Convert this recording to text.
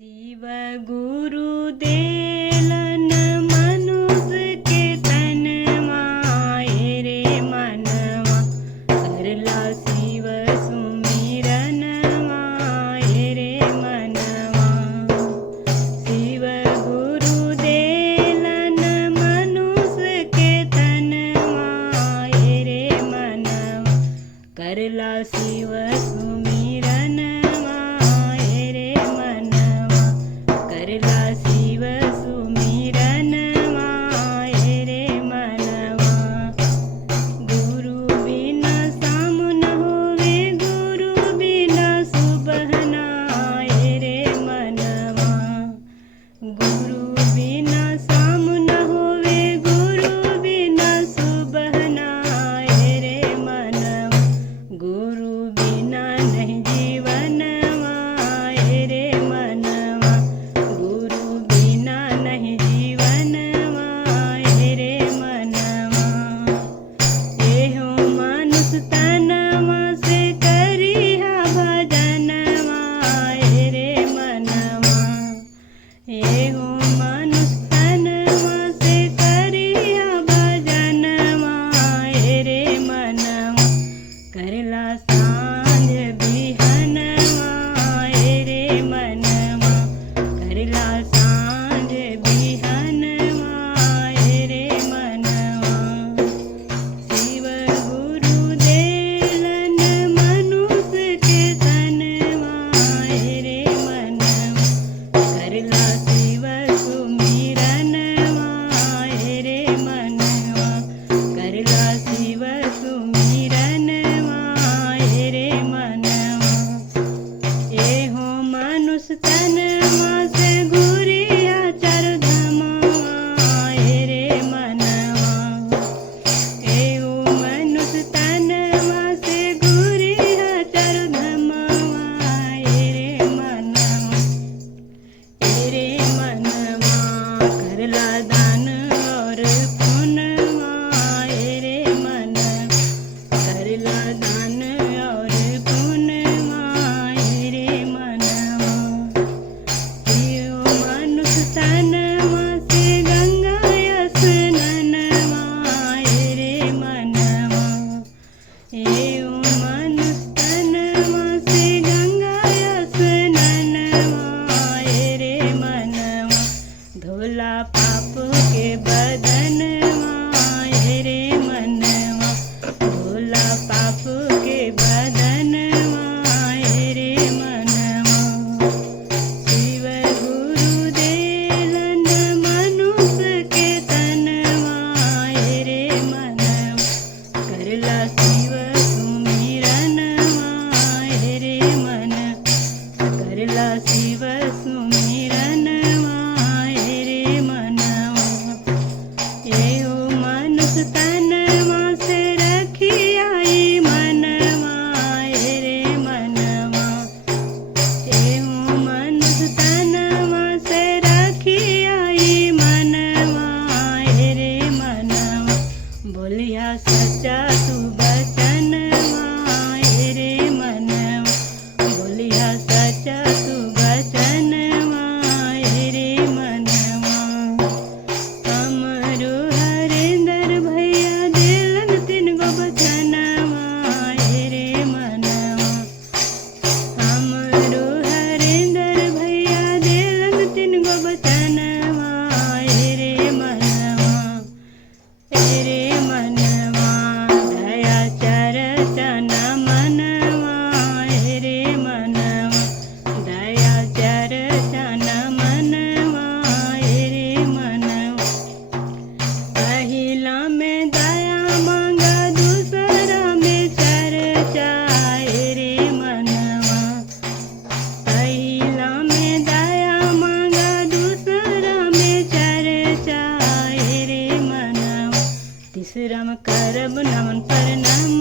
शिव गुरु देलन मनुष्य के तन माए रे मनवा करला शिव सुमिरन माए रे मनवा। शिव गुरु देलन मनुष्य के तन माए रे मनवा करला शिव सुमिरन माए रे मनवा करला शिव सुमिरन माए रे मनवा। गुरु बिना शाम न होवे गुरु बिना सुबह नाए रे मनवा। गुरु बिना शाम न होवे गुरु बिना सुबह नाए रे मनवा। गुरु बिना नहीं जीवन माए रे मनवा। गुरु बिना नहीं जीवन माए रे मनवा। एहो मनुष्य तनवा से करिहा भजन माए रे मनवा। एहो मनुष्य तनवा से करिहा भजन माए रे मनवा करला सांझ बिहन माए रे मनवा। करला सांझ बिहन माए रे मनवा। शिव गुरु देलन मनुष्य के तन माए रे मनवा करला शिव सुमिरन माए रे मनवा। करला शिव सुमिरन माए रे मनवा। एहो मनुष्य तनवा से घुरिया चारधाम माए रे मनवा। एहो मनुष्य तनवा से घुरिया चारधाम माए रे मनवा। रे मनवा करला दान और पुण्य माए रे मनवा। करला दान और पुण्य माए रे मनवा। एहो मनुष्य तनवा से गंगा स्नान माए रे मनवा। एहो मनुष्य तनवा से गंगा स्नान माए रे मनवा। धोला पाप के बदन माए रे मनवा। धोला पाप के बदन माए रे मनवा। शिव गुरु देलन मनुष्य के तन माए रे मनवा करला शिव सुमिरन माए रे मनवा। करला शिव सुमिरन माए रे मनवा। एहो मनुष्य तनवा से रखियाई मन माए रे मनवा। एहो मनुष्य तनवा से रखियाई मन माए रे मनवा। बोलिया सच्चा तू बचन माए रे मनवा। बोलिया सच्चा तू बचन माए रे मनवा। हमरो हरेंद्र भैया देलन तीन गो बचन माए रे मनवा। हमरो हरेंद्र भैया देलन तीन गो बचन माए रे मनवा। रे मनवा दया चरचन मनवा रे मनवा। दया चरचन मनवा रे मनवा। पहिला में दया मांगा दूसरा में चर्चा रे मनवा। पहिला में दया मांगा दूसरा में चर्चा रे मनवा। तीसरा में करब नमन प्रणाम